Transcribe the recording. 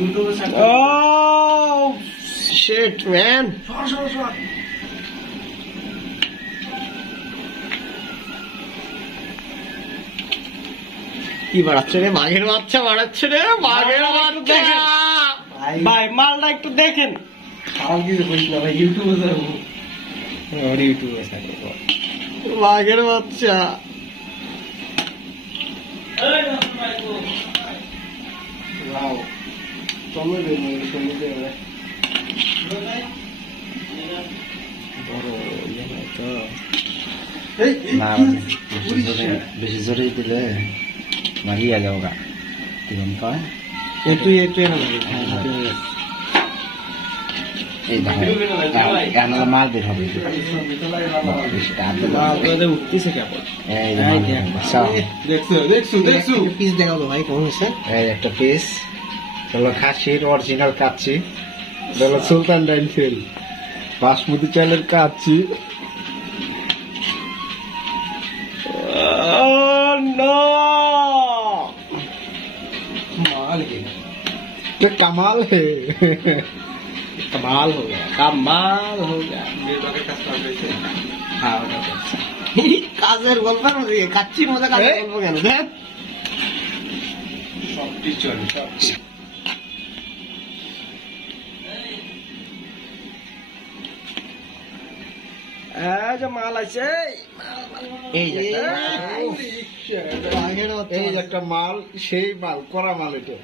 Oh shit, man. কি বাড়াচ্ছে রে? বাঘের বাচ্চা বাড়াচ্ছে রে, বাঘের বাচ্চা। ভাই মালটা একটু দেখেন। বাঘের বাচ্চা। বেশি জোরে দিলে মারিয়া যাও গা কিরম পায় একটু মাল বের হবে উঠতেছে কেবল। পিস দেখাবো ভাই কেমন হয়েছে? একটা পিস হলো খাসির অরিজিনাল কাচ্চি, হলো সুলতান ডাইনফিল বাসমতি চালের কাচ্চি। कमाल है कमाल हो गया, कमाल हो गया। কাজের গল্প কাচ্চির মজা, কাজের গল্প কেন দেখ। মাল আছে, এই একটা মাল, সেই মাল করা মাল এটা।